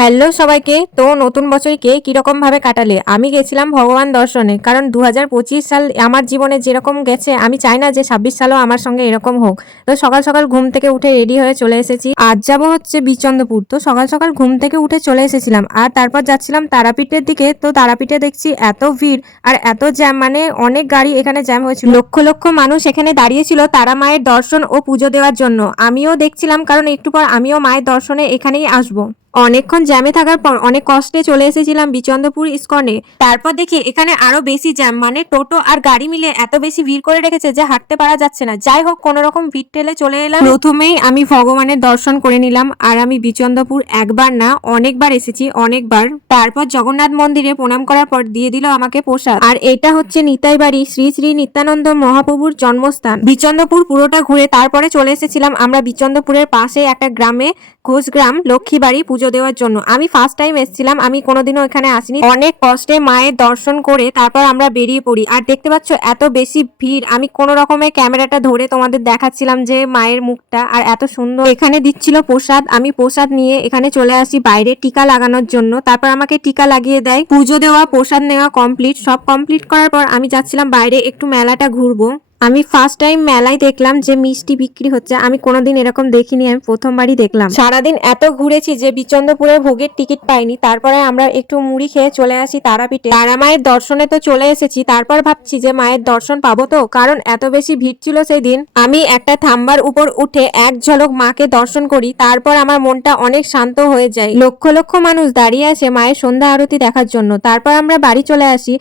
Hello সবাইকে। তো নতুন বছরকে কিরকম ভাবে কাটালে? আমি গেছিলাম ভগবান দর্শনে, কারণ 2025 সাল আমার জীবনে যেরকম গেছে আমি চাই না যে 26 সালও আমার সঙ্গে এরকম হোক। তো সকাল সকাল ঘুম থেকে উঠে রেডি হয়ে চলে এসেছি। আজ যাব হচ্ছে বিচন্দ্রপুর। তো সকাল সকাল ঘুম থেকে উঠে চলে এসেছিলাম, আর তারপর যাচ্ছিলাম তারাপীঠের দিকে। তো তারাপীঠে দেখছি এত ভিড় আর এত জ্যাম, মানে অনেক গাড়ি এখানে জ্যাম হয়েছিল। লক্ষ লক্ষ মানুষ এখানে দাঁড়িয়েছিল তারা মায়ের দর্শন ও পুজো দেওয়ার জন্য। আমিও দেখছিলাম, কারণ একটু পর আমিও মায়ের দর্শনে এখানেই আসবো। অনেকক্ষণ জ্যামে থাকার পর অনেক কষ্টে চলে এসেছিলাম বিচন্দ্রপুর ইস্কনে। তারপর দেখি এখানে আরো বেশি জ্যাম, মানে টোটো আর গাড়ি মিলে এত বেশি ভিড় করে রেখেছে যে হাঁটতে পারা যাচ্ছে না। যাই হোক, কোন রকম ভিড় ঠেলে চলে এলাম। প্রথমেই আমি ভগবানের দর্শন করে নিলাম। আর আমি বিচন্দ্রপুর একবার না অনেকবার এসেছি, অনেকবার। তারপর জগন্নাথ মন্দিরে প্রণাম করার পর দিয়ে দিল আমাকে প্রসাদ। আর এটা হচ্ছে নিতাই বাড়ি শ্রী শ্রী নিত্যানন্দ মহাপ্রভুর জন্মস্থান। বিচন্দ্রপুর পুরোটা ঘুরে তারপরে চলে এসেছিলাম আমরা বিচন্দ্রপুরের পাশে একটা গ্রামে, ঘোষগ্রাম লক্ষ্মীবাড়ি, পুজো দেওয়ার জন্য। আমি ফার্স্ট টাইম এসেছিলাম, আমি কোনোদিনও এখানে আসিনি। অনেক কষ্টে মায়ের দর্শন করে তারপর আমরা বেরিয়ে পড়ি। আর দেখতে পাচ্ছ এত বেশি ভিড়, আমি কোনো রকমে ক্যামেরাটা ধরে তোমাদের দেখাচ্ছিলাম যে মায়ের মুখটা, আর এত সুন্দর এখানে দিচ্ছিল প্রসাদ। আমি প্রসাদ নিয়ে এখানে চলে আসি বাইরে টিকা লাগানোর জন্য। তারপর আমাকে টিকা লাগিয়ে দেয়। পুজো দেওয়া, প্রসাদ নেওয়া কমপ্লিট। সব কমপ্লিট করার পর আমি যাচ্ছিলাম বাইরে একটু মেলাটা ঘুরবো। আমি ফার্স্ট টাইম মেলায় দেখলাম যে মিষ্টি বিক্রি হচ্ছে। আমি কোনোদিন এরকম দেখিনি, আমি প্রথমবারই দেখলাম। সারাদিন এত ঘুরেছি যে বিচন্দ্রপুরে ভোগের টিকিট পাইনি। তারপরে আমরা একটু মুড়ি খেয়ে চলে আসি তারাপীঠে। তারা মায়ের দর্শনে তো চলে এসেছি। তারপর ভাবছি যে মায়ের দর্শন পাবো তো, কারণ এত বেশি ভিড় ছিল সেই দিন। আমি একটা থাম্বার উপর উঠে এক ঝলক মাকে দর্শন করি, তারপর আমার মনটা অনেক শান্ত হয়ে যায়। লক্ষ লক্ষ মানুষ দাঁড়িয়ে আছে মায়ের সন্ধ্যা আরতি দেখার জন্য। তারপর আমরা বাড়ি চলে আসি।